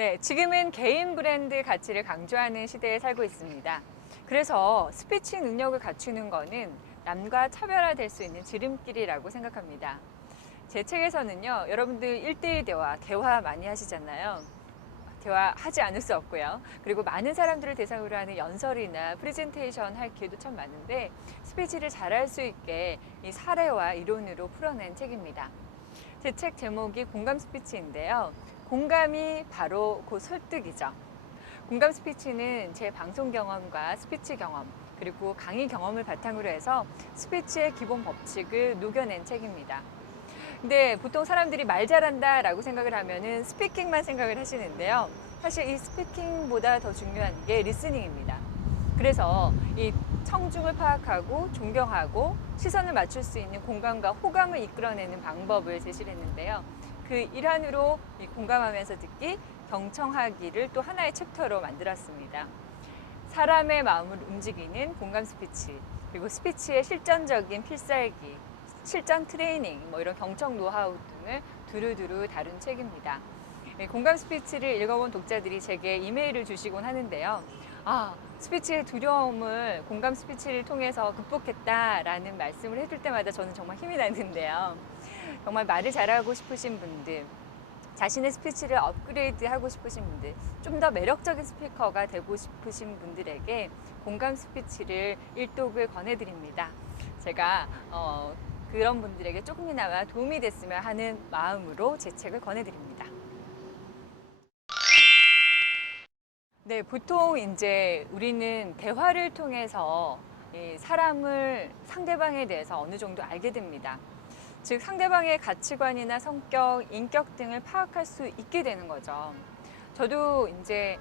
네, 지금은 개인 브랜드 가치를 강조하는 시대에 살고 있습니다. 그래서 스피치 능력을 갖추는 거는 남과 차별화될 수 있는 지름길이라고 생각합니다. 제 책에서는요, 여러분들 1대1 대화 많이 하시잖아요. 대화하지 않을 수 없고요. 그리고 많은 사람들을 대상으로 하는 연설이나 프레젠테이션 할 기회도 참 많은데 스피치를 잘할 수 있게 이 사례와 이론으로 풀어낸 책입니다. 제 책 제목이 공감 스피치인데요. 공감이 바로 그 설득이죠. 공감 스피치는 제 방송 경험과 스피치 경험, 그리고 강의 경험을 바탕으로 해서 스피치의 기본 법칙을 녹여낸 책입니다. 근데 보통 사람들이 말 잘한다 라고 생각을 하면은 스피킹만 생각을 하시는데요. 사실 이 스피킹보다 더 중요한 게 리스닝입니다. 그래서 이 청중을 파악하고 존경하고 시선을 맞출 수 있는 공감과 호감을 이끌어내는 방법을 제시를 했는데요. 그 일환으로 이 공감하면서 듣기, 경청하기를 또 하나의 챕터로 만들었습니다. 사람의 마음을 움직이는 공감 스피치, 그리고 스피치의 실전적인 필살기, 실전 트레이닝, 이런 경청 노하우 등을 두루두루 다룬 책입니다. 공감 스피치를 읽어본 독자들이 제게 이메일을 주시곤 하는데요. 스피치의 두려움을 공감 스피치를 통해서 극복했다라는 말씀을 해줄 때마다 저는 정말 힘이 나는데요. 정말 말을 잘하고 싶으신 분들, 자신의 스피치를 업그레이드하고 싶으신 분들, 좀 더 매력적인 스피커가 되고 싶으신 분들에게 공감 스피치를 일독을 권해드립니다. 제가 그런 분들에게 조금이나마 도움이 됐으면 하는 마음으로 제 책을 권해드립니다. 네, 보통 이제 우리는 대화를 통해서 상대방에 대해서 어느 정도 알게 됩니다. 즉, 상대방의 가치관이나 성격, 인격 등을 파악할 수 있게 되는 거죠. 저도 이제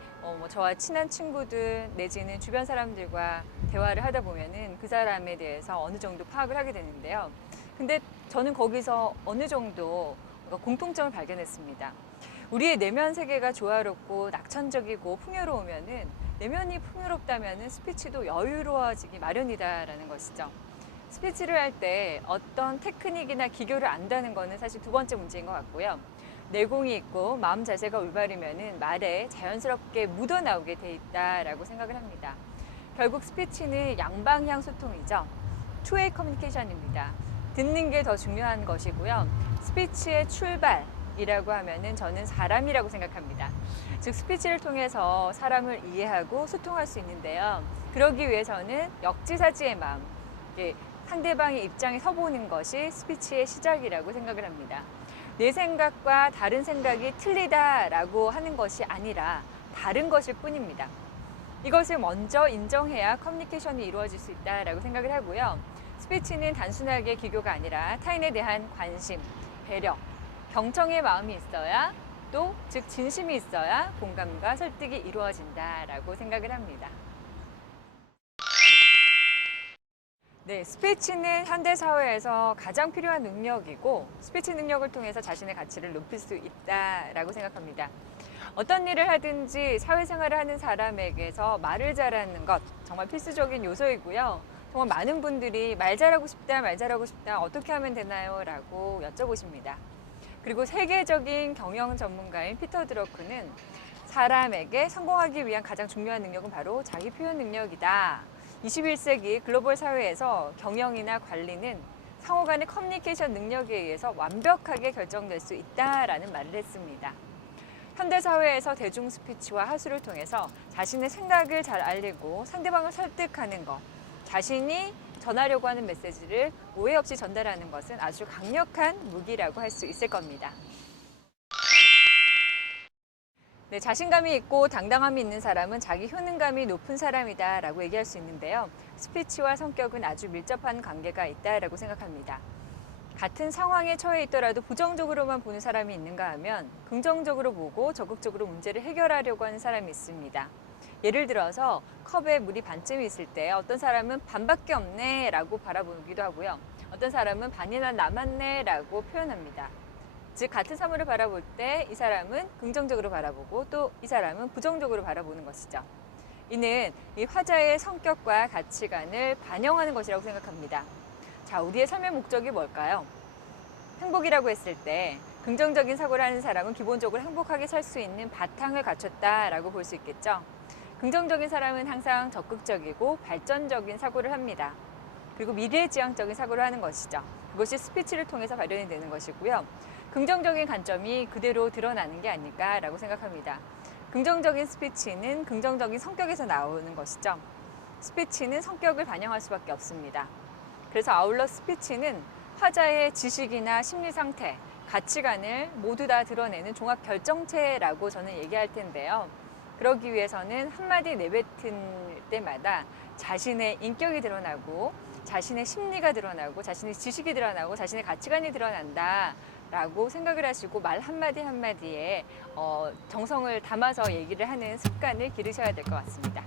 저와 친한 친구들 내지는 주변 사람들과 대화를 하다 보면은 그 사람에 대해서 어느 정도 파악을 하게 되는데요. 근데 저는 거기서 어느 정도 공통점을 발견했습니다. 우리의 내면 세계가 조화롭고 낙천적이고 풍요로우면은, 내면이 풍요롭다면은 스피치도 여유로워지기 마련이다라는 것이죠. 스피치를 할 때 어떤 테크닉이나 기교를 안다는 것은 사실 두 번째 문제인 것 같고요. 내공이 있고 마음 자세가 올바르면은 말에 자연스럽게 묻어나오게 돼 있다라고 생각을 합니다. 결국 스피치는 양방향 소통이죠. 투웨이 커뮤니케이션입니다. 듣는 게 더 중요한 것이고요. 스피치의 출발이라고 하면은 저는 사람이라고 생각합니다. 즉, 스피치를 통해서 사람을 이해하고 소통할 수 있는데요. 그러기 위해서는 역지사지의 마음, 상대방의 입장에 서보는 것이 스피치의 시작이라고 생각을 합니다. 내 생각과 다른 생각이 틀리다라고 하는 것이 아니라 다른 것일 뿐입니다. 이것을 먼저 인정해야 커뮤니케이션이 이루어질 수 있다라고 생각을 하고요. 스피치는 단순하게 기교가 아니라 타인에 대한 관심, 배려, 경청의 마음이 있어야, 또 즉 진심이 있어야 공감과 설득이 이루어진다라고 생각을 합니다. 네, 스피치는 현대 사회에서 가장 필요한 능력이고, 스피치 능력을 통해서 자신의 가치를 높일 수 있다라고 생각합니다. 어떤 일을 하든지 사회생활을 하는 사람에게서 말을 잘하는 것 정말 필수적인 요소이고요. 정말 많은 분들이 말 잘하고 싶다, 어떻게 하면 되나요? 라고 여쭤보십니다. 그리고 세계적인 경영 전문가인 피터 드러크는 사람에게 성공하기 위한 가장 중요한 능력은 바로 자기 표현 능력이다. 21세기 글로벌 사회에서 경영이나 관리는 상호 간의 커뮤니케이션 능력에 의해서 완벽하게 결정될 수 있다라는 말을 했습니다. 현대 사회에서 대중 스피치와 하수를 통해서 자신의 생각을 잘 알리고 상대방을 설득하는 것, 자신이 전하려고 하는 메시지를 오해 없이 전달하는 것은 아주 강력한 무기라고 할 수 있을 겁니다. 네, 자신감이 있고 당당함이 있는 사람은 자기 효능감이 높은 사람이다 라고 얘기할 수 있는데요. 스피치와 성격은 아주 밀접한 관계가 있다라고 생각합니다. 같은 상황에 처해 있더라도 부정적으로만 보는 사람이 있는가 하면 긍정적으로 보고 적극적으로 문제를 해결하려고 하는 사람이 있습니다. 예를 들어서 컵에 물이 반쯤 있을 때 어떤 사람은 반밖에 없네 라고 바라보기도 하고요. 어떤 사람은 반이나 남았네 라고 표현합니다. 즉, 같은 사물을 바라볼 때 이 사람은 긍정적으로 바라보고 또 이 사람은 부정적으로 바라보는 것이죠. 이는 이 화자의 성격과 가치관을 반영하는 것이라고 생각합니다. 자, 우리의 삶의 목적이 뭘까요? 행복이라고 했을 때 긍정적인 사고를 하는 사람은 기본적으로 행복하게 살 수 있는 바탕을 갖췄다라고 볼 수 있겠죠. 긍정적인 사람은 항상 적극적이고 발전적인 사고를 합니다. 그리고 미래지향적인 사고를 하는 것이죠. 그것이 스피치를 통해서 발현이 되는 것이고요. 긍정적인 관점이 그대로 드러나는 게 아닐까라고 생각합니다. 긍정적인 스피치는 긍정적인 성격에서 나오는 것이죠. 스피치는 성격을 반영할 수밖에 없습니다. 그래서 아울러 스피치는 화자의 지식이나 심리 상태, 가치관을 모두 다 드러내는 종합 결정체라고 저는 얘기할 텐데요. 그러기 위해서는 한마디 내뱉을 때마다 자신의 인격이 드러나고 자신의 심리가 드러나고 자신의 지식이 드러나고 자신의 가치관이 드러난다라고 생각을 하시고 말 한마디 한마디에 정성을 담아서 얘기를 하는 습관을 기르셔야 될 것 같습니다.